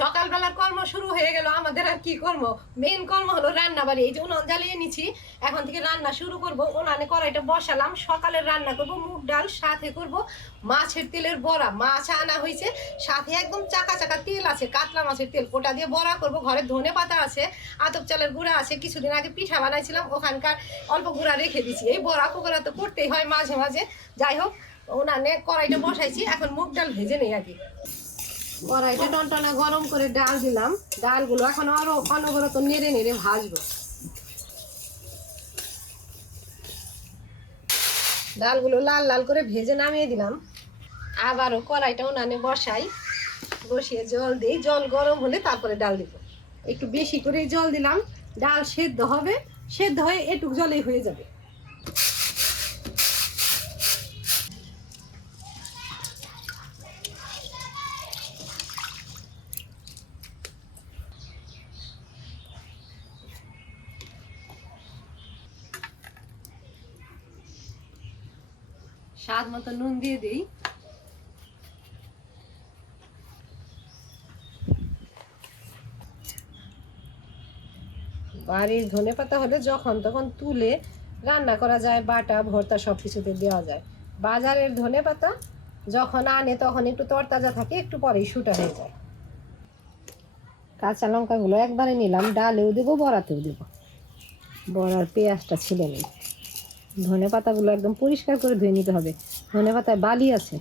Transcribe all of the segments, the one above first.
সকালবেলার কর্ম শুরু হয়ে গেল, আমাদের আর কি কর্ম? মেন কর্ম হলো রান্না বাড়ি এই যে উনান জ্বালিয়ে নিছি, এখন থেকে রান্না শুরু করব। উনানে কড়াইটা বসালাম, সকালের রান্না করব, মুগ ডাল, সাথে করব মাছের তেলের বড়া। মাছ আনা হয়েছে, সাথে একদম চাকা চাকা তেল আছে, কাতলা মাছের তেল। ওটা দিয়ে বড়া করব, ঘরে ধনে পাতা আছে, আতপ চালের গুঁড়া আছে, কিছুদিন আগে পিঠা বানাইছিলাম, ওখানকার অল্প গুঁড়া রেখে দিছি। এই বড়া পকোড়া তো করতেই হয় মাঝে মাঝে। যাই হোক, উনানে কড়াইটা বসাইছি, এখন মুগ ডাল ভেজে নেই আগে। কড়াইতে টনটনা গরম করে ডাল দিলাম। ডালগুলো এখন আরও অনবরত নেড়ে নেড়ে ভাজবো। ডালগুলো লাল লাল করে ভেজে নামিয়ে দিলাম। আবারও কড়াইটা উনানে বসাই। বসিয়ে জল দিই। জল গরম হলে তারপরে ডাল দিব। একটু বেশি করে জল দিলাম। ডাল সেদ্ধ হবে। সেদ্ধ হয়ে এটুক জলেই হয়ে যাবে। স্বাদ মতো নুন দিয়ে দিই। বাড়ির ধনে পাতা হলে যখন তখন তুলে রান্না করা যায়, বাটা, ভর্তা সব কিছুতে দেওয়া যায়। বাজারের ধনে পাতা যখন আনে তখন একটু তরতাজা থাকে, একটু পরেই শুটা হয়ে যায়। কাঁচা লঙ্কাগুলো একবারে নিলাম, ডালেও দেবো, বড়াতেও দেবো। বড়ার পেঁয়াজটা ছিলে নিই। ধনে পাতাগুলো একদম পরিষ্কার করে ধুয়ে নিতে হবে। ধনে পাতায় বালি আছে।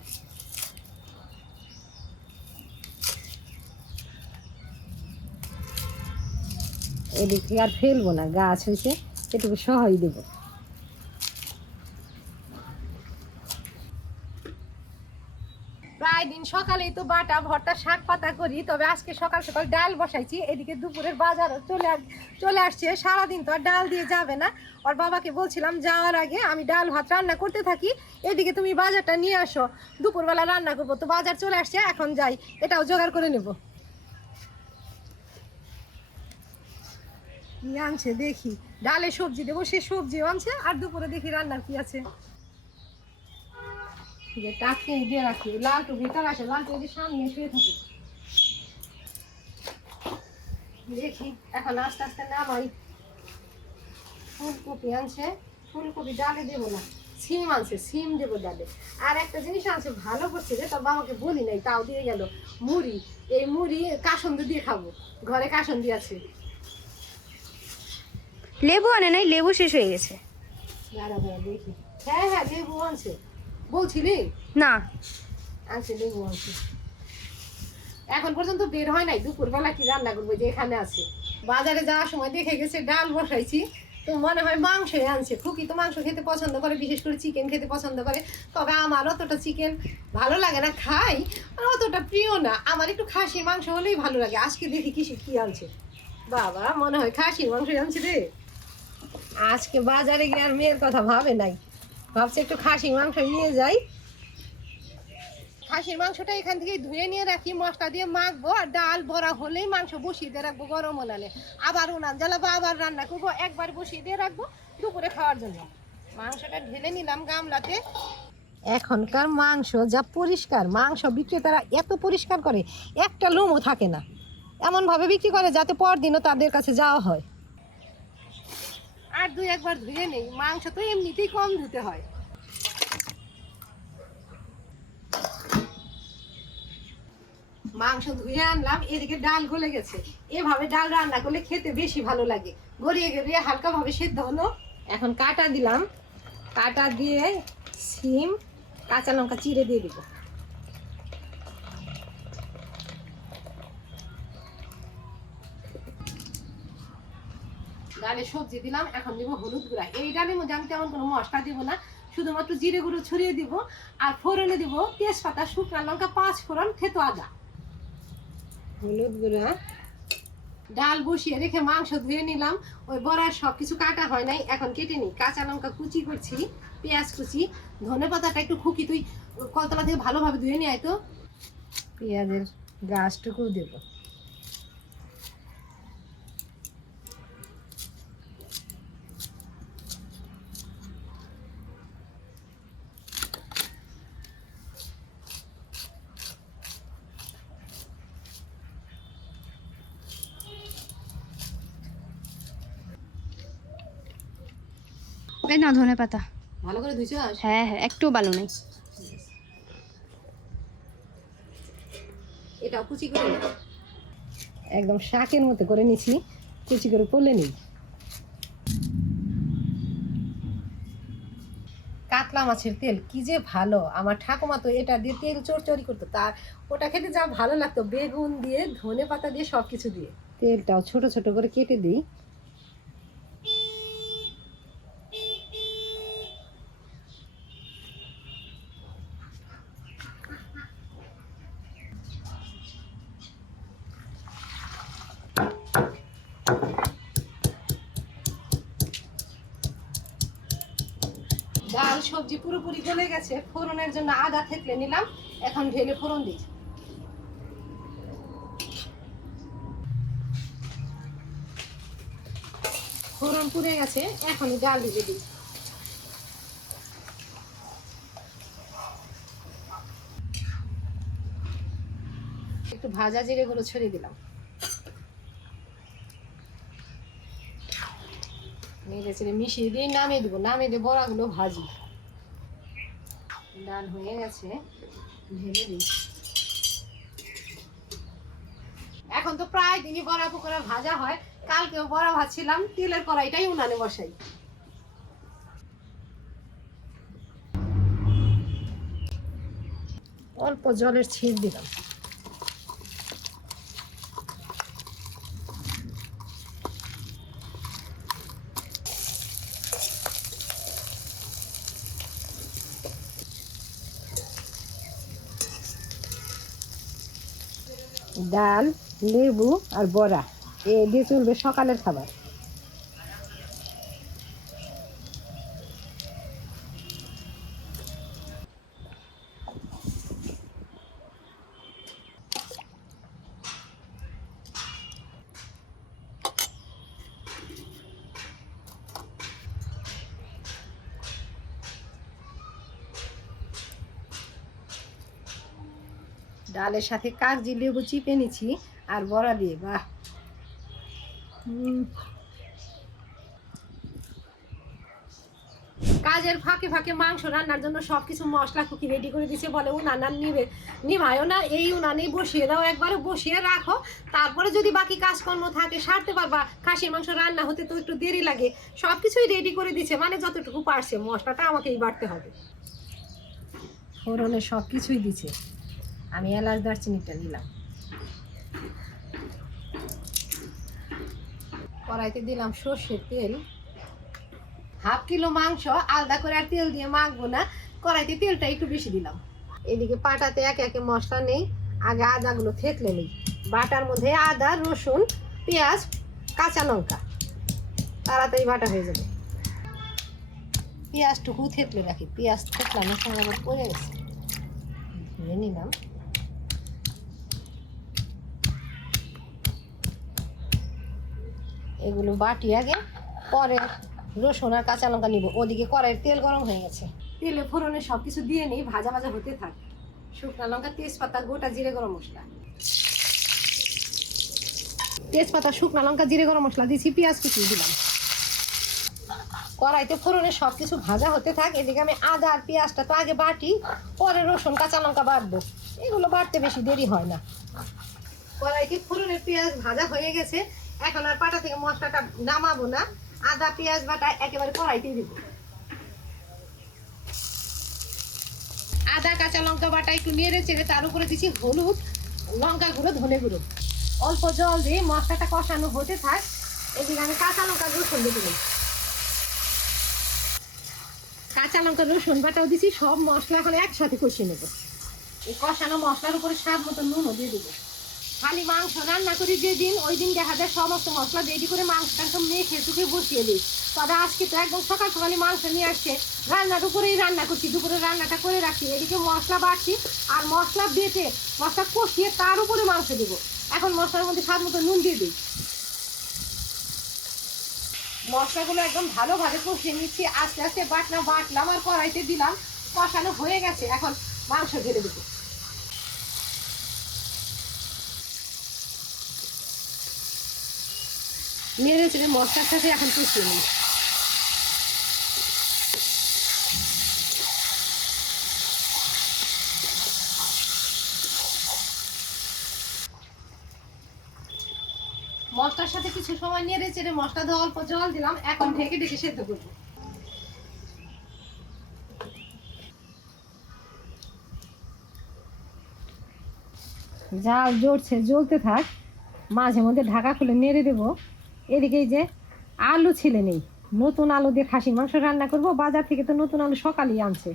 এদিকে আর ফেলব না, গাছ হয়েছে, এটুকু সহাই দেবো প্রায় দিন সকালেই তো বাটা, ভর্তা, শাক পাতা করি, তবে আজকে সকাল সকাল ডাল বসাইছি। এদিকে দুপুরের বাজার চলে চলে আসছে। সারাদিন তো আর ডাল দিয়ে যাবে না। ওর বাবাকে বলছিলাম, যাওয়ার আগে আমি ডাল ভাত রান্না করতে থাকি। এদিকে তুমি বাজারটা নিয়ে আসো। দুপুরবেলা রান্না করব। তো বাজার চলে আসছে, এখন যাই। এটাও জোগাড় করে নেব। আনছে দেখি। ডালে সবজি দেবো, সে সবজিও আনছে, আর দুপুরে দেখি রান্নার কি আছে। যে দিয়ে রাখি লালটু ভিতর আসে লালটু এই সামনে শুয়ে থাকে। দেখি এখন আস্তে আস্তে নামাই। ফুলকপি আনছে ফুলকপি ডালে দেবো না সিম আনছে সিম দেবো ডালে। আর একটা জিনিস আনছে ভালো করছে রে তোর বাবাকে বলি নাই তাও দিয়ে গেল। মুড়ি এই মুড়ি কাসন্দ দিয়ে খাব ঘরে কাসন্দি আছে। লেবু আনে নাই লেবু শেষ হয়ে গেছে। দেখি। হ্যাঁ হ্যাঁ লেবু আনছে। বলছিলি না। আনছে লেবু আনছে এখন পর্যন্ত বের হয় নাই দুপুরবেলা কি রান্না করব যে এখানে আছে। বাজারে যাওয়ার সময় দেখে গেছে ডাল বসাইছি তো মনে হয় মাংসই আনছে। খুকি তো মাংস খেতে পছন্দ করে বিশেষ করে চিকেন খেতে পছন্দ করে। তবে আমার অতটা চিকেন ভালো লাগে না খাই আর অতটা প্রিয় না। আমার একটু খাসির মাংস হলেই ভালো লাগে। আজকে দেখি কিসে কি আনছে। বাবা মনে হয় খাসির মাংস আনছে রে। আজকে বাজারে গিয়ে আর মেয়ের কথা ভাবে নাই। ভাবছি একটু খাসির মাংস নিয়ে যাই। খাসির মাংসটা এখান থেকে ধুয়ে নিয়ে রাখি, মশলা দিয়ে মাখবো, আর ডাল ভরা হলেই মাংস বসিয়ে দিয়ে রাখব গরম উনানে। আবার উনান জ্বালাবো, আবার রান্না করব, একবার বসিয়ে দিয়ে রাখব দুপুরে খাওয়ার জন্য। মাংসটা ঢেলে নিলাম গামলাতে। এখনকার মাংস যা পরিষ্কার, মাংস বিক্রেতারা এত পরিষ্কার করে, একটা লোমও থাকে না। এমনভাবে বিক্রি করে যাতে পরদিনও তাদের কাছে যাওয়া হয়। আর দুই একবার ধুয়ে নেই। মাংস তো এমনিতেই কম ধুতে হয়। মাংস ধুয়ে আনলাম, এদিকে ডাল গলে গেছে। এভাবে ডাল রান্না করলে খেতে বেশি ভালো লাগে। গড়িয়ে গড়িয়ে হালকা ভাবে সেদ্ধ হলো। এখন কাটা দিলাম। কাটা দিয়ে, সিম, কাঁচা লঙ্কা চিড়ে দিয়ে দিব। ডালে সবজি দিলাম এখন দিব হলুদ গুঁড়া। এই ডালের মধ্যে আমি তেমন কোনো মশলা দিব না শুধুমাত্র জিরে গুঁড়ো ছড়িয়ে দিব আর ফোড়নে দিব তেজপাতা শুকনা লঙ্কা পাঁচ ফোড়ন থেতো আদা। হলুদ গুঁড়া। ডাল বসিয়ে রেখে মাংস ধুয়ে নিলাম ওই বড়ার সব কিছু কাটা হয় নাই এখন কেটে নিই। কাঁচা লঙ্কা কুচি করছি পেঁয়াজ কুচি ধনে পাতাটা একটু খুকি তুই কলতলা থেকে ভালোভাবে ধুয়ে নিয়ে আয় তো। পেঁয়াজের গাছটুকু দেবো। এই না ধনে পাতা। ভালো করে ধুইছ হ্যাঁ হ্যাঁ একটু ভালো নেই। এটা কুচি করে একদম শাকের মতো করে নিছি কুচি করে পড়লে নেই। কাতলা মাছের তেল কি যে ভালো। আমার ঠাকুমা তো এটা দিয়ে তেল চড়চড়ি করতো। তার ওটা খেতে যা ভালো লাগতো। বেগুন দিয়ে ধনে পাতা দিয়ে সব কিছু দিয়ে। তেলটাও ছোট ছোট করে কেটে দিই ডাল সবজি পুরোপুরি গলে গেছে, ফোড়নের জন্য আদা থেতলে নিলাম, এখন ঢেলে ফোড়ন দিই ফোড়ন পুড়ে গেছে এখনই ডাল দিয়ে দিই একটু ভাজা জিরে গুলো ছড়িয়ে দিলাম। মিশিয়ে দিয়ে নামিয়ে দেবো, নামিয়ে দিয়ে বড়াগুলো ভাজি। ডাল হয়ে গেছে, ঢেলে দিই। এখন তো প্রায় দিনই বড়া পকোড়া ভাজা হয়। কালকেও বড়া ভাজছিলাম, তেলের কড়াইটাই উনানে বসাই। অল্প জলের ছিট দিলাম। ডাল লেবু আর বড়া। এ দিয়ে চলবে সকালের খাবার। ডালের সাথে কাগজি লেবু চিপে নিছি আর বড়া দিয়ে, বাহ। কাজের ফাঁকে ফাঁকে মাংস রান্নার জন্য সবকিছু মশলা কুকি রেডি করে দিছে বলে উনান নিবে। নিভায়ও না, এই উনানেই বসিয়ে দাও, একবারে বসিয়ে রাখো। তারপরে যদি বাকি কাজকর্ম থাকে, সারতে পারবা। খাসির মাংস রান্না হতে তো একটু দেরি লাগে। সব কিছুই রেডি করে দিছে মানে যতটুকু পারছে, মশলাটা আমাকেই বাড়তে হবে। ফোড়নে সব কিছুই দিছে আমি এলাচ দারচিনিটা দিলাম। কড়াইতে দিলাম সর্ষের তেল। হাফ কিলো মাংস আলাদা করে আর তেল দিয়ে মাখবো না। কড়াইতে তেলটা একটু বেশি দিলাম। এদিকে পাটাতে একে একে মশলা নেই। আগে আদাগুলো থেতলে নেই। বাটার মধ্যে আদা, রসুন, পেঁয়াজ, কাঁচা লঙ্কা। তাড়াতাড়ি বাটা হয়ে যাবে। পেঁয়াজটুকু থেতলে রাখি। পেঁয়াজ থেতলানোর সময় আবার পড়ে গেছে। নিলাম। এগুলো বাটি আগে পরে রসুন আর কাঁচা লঙ্কা নিব। ওদিকে কড়াইয়ের তেল গরম হয়ে গেছে। তেলে ফোড়নে সব কিছু দিয়ে নিই ভাজা ভাজা হতে থাক। শুকনো লঙ্কা তেজপাতা গোটা জিরে গরম মশলা। তেজপাতা শুকনো লঙ্কা জিরে গরম মশলা দিয়েছি পেঁয়াজ কুচি দিলাম। কড়াইতে ফোড়নে সব কিছু ভাজা হতে থাক এদিকে আমি আদা আর পেঁয়াজটা তো আগে বাটি পরে রসুন কাঁচা লঙ্কা বাটবো। এগুলো বাটতে বেশি দেরি হয় না। কড়াইতে ফোড়নের পেঁয়াজ ভাজা হয়ে গেছে এখন আর পাটা থেকে মশলাটা নামাবো না। আদা, পেঁয়াজ বাটা একেবারে কড়াইতেই দিব। আদা, কাঁচা লঙ্কা বাটা একটু নেড়ে চেড়ে তার উপরে দিচ্ছি হলুদ, লঙ্কা গুঁড়ো, ধনে গুঁড়ো। অল্প জল দিয়ে মশলাটা কষানো হতে থাক। এদিকে আমি কাঁচা লঙ্কা রসুন দিয়ে দিলাম। কাঁচা লঙ্কা, রসুন বাটাও দিছি, সব মশলা এখন একসাথে কষিয়ে নেব। এই কষানো মশলার উপরে স্বাদ মতো নুনও দিয়ে দেবো। খালি মাংস রান্না করি যেদিন, ওই দিন দেখা যায় সমস্ত মশলা রেডি করে মাংসটা একদম মেখে টুকে বসিয়ে দিই। তবে আজকে তো একদম সকাল সকালে মাংস নিয়ে আসছে। রান্নার উপরেই রান্না করছি, দুপুরে রান্নাটা করে রাখছি। এদিকে মশলা বাড়ছি আর মশলা বেটে, মশলা কষিয়ে তার উপরে মাংস দেবো। এখন মশলার মধ্যে স্বাদ মতো নুন দিয়ে দিই। মশলাগুলো একদম ভালোভাবে কষিয়ে নিচ্ছি। আস্তে আস্তে বাটনা বাটলাম আর কড়াইতে দিলাম। কষানো হয়ে গেছে, এখন মাংস ঢেলে দেবো। মেরে চলে মশলার সাথে এখন কষিয়ে নিই মশলার সাথে কিছু সময় নিয়ে রেখে রে মশলা ধোয়া অল্প জল দিলাম, এখন ঢেকে ঢেকে সেদ্ধ করব। যা জ্বলছে জ্বলতে থাক। মাঝে মধ্যে ঢাকা খুলে নেড়ে দেবো। এদিকে যে আলু ছিলে নেই, নতুন আলু দিয়ে খাসির মাংস রান্না করব। বাজার থেকে তো নতুন আলু সকালেই আনছে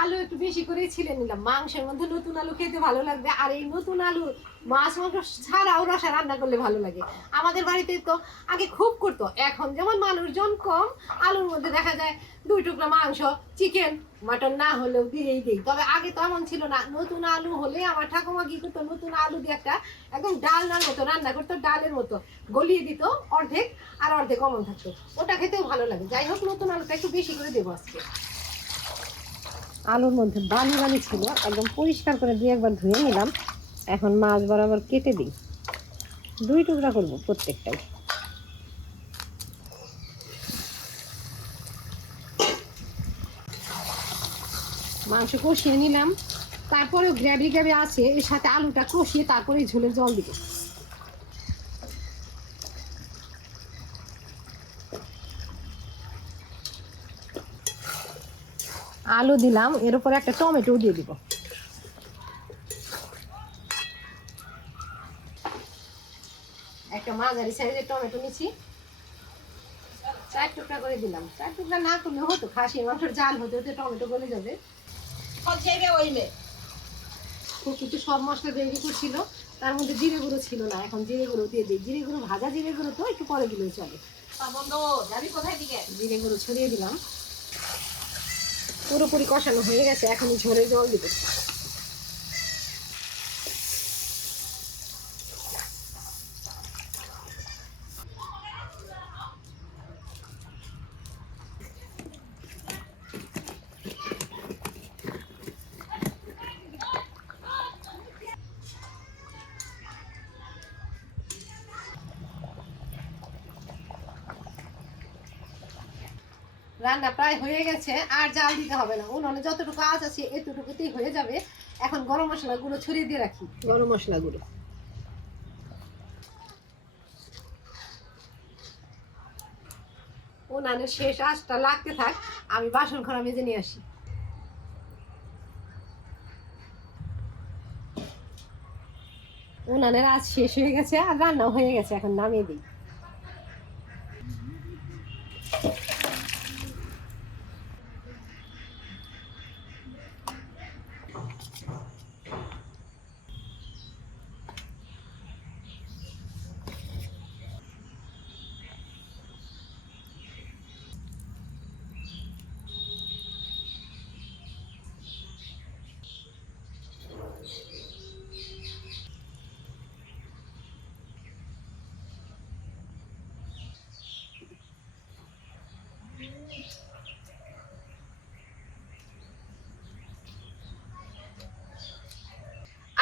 আলু একটু বেশি করে ছিলে নিলাম। মাংসের মধ্যে নতুন আলু খেতে ভালো লাগবে, আর এই নতুন আলু, মাছ, মাংস ছাড়াও রসা রান্না করলে ভালো লাগে। আমাদের বাড়িতে তো আগে খুব করতো, এখন যেমন মানুষজন কম, আলুর মধ্যে দেখা যায় দুই টুকরা মাংস, চিকেন, মাটন না হলেও দিয়েই দিই। তবে আগে তো এমন ছিল না, নতুন আলু হলে আমার ঠাকুমা কি করতো, নতুন আলু দিয়ে একটা একদম ডালনার মতো রান্না করতো, ডালের মতো গলিয়ে দিত অর্ধেক, আর অর্ধেক অমন থাকতো। ওটা খেতেও ভালো লাগে। যাই হোক, নতুন আলুটা একটু বেশি করে দেবো আজকে। আলুর মধ্যে বালি বালি ছিল, একদম পরিষ্কার করে দুই একবার ধুয়ে নিলাম। এখন মাছ বরাবর কেটে দিই। দুই টুকরা করব প্রত্যেকটাই। মাংস কষিয়ে নিলাম। তারপরেও গ্রেভি গ্রেভি আছে, এর সাথে আলুটা কষিয়ে তারপরে ঝোলে জল দিব। আলু দিলাম এর উপরে একটা টমেটো দিয়ে দিব। একটা মাঝারি সাইজের টমেটো নিচ্ছি চার টুকরা করে দিলাম। চার টুকরা না করলে হতো খাসি মাংসের জাল হতে হতে টমেটো গলে যাবে। খুব সব মশলা করছিল তার মধ্যে জিরে গুঁড়ো ছিল না এখন জিরে গুঁড়ো দিয়ে দিই। জিরে গুঁড়ো ভাজা জিরে গুঁড়ো তো একটু পরে দিলেও চলে। কোথায় দিকে? জিরে গুঁড়ো ছড়িয়ে দিলাম। পুরোপুরি কষানো হয়ে গেছে এখন ঝোলে জল দিব। রান্না প্রায় হয়ে গেছে আর জাল দিতে হবে না। উনুনে যতটুকু আঁচ আছে এতটুকুতেই হয়ে যাবে। এখন গরম মশলা গুঁড়ো ছড়িয়ে দিয়ে রাখি। গরম মশলা গুঁড়ো উনানের শেষ আঁচটা লাগতে থাক আমি বাসন খরা মেজে নিয়ে আসি। উনানের আজ শেষ হয়ে গেছে আর রান্নাও হয়ে গেছে এখন নামিয়ে দিই।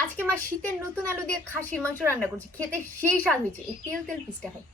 আজকে আমার শীতের নতুন আলু দিয়ে খাসির মাংস রান্না করছি। খেতে সেই স্বাদ হয়েছে। এই তেল তেল পিসটা খাই।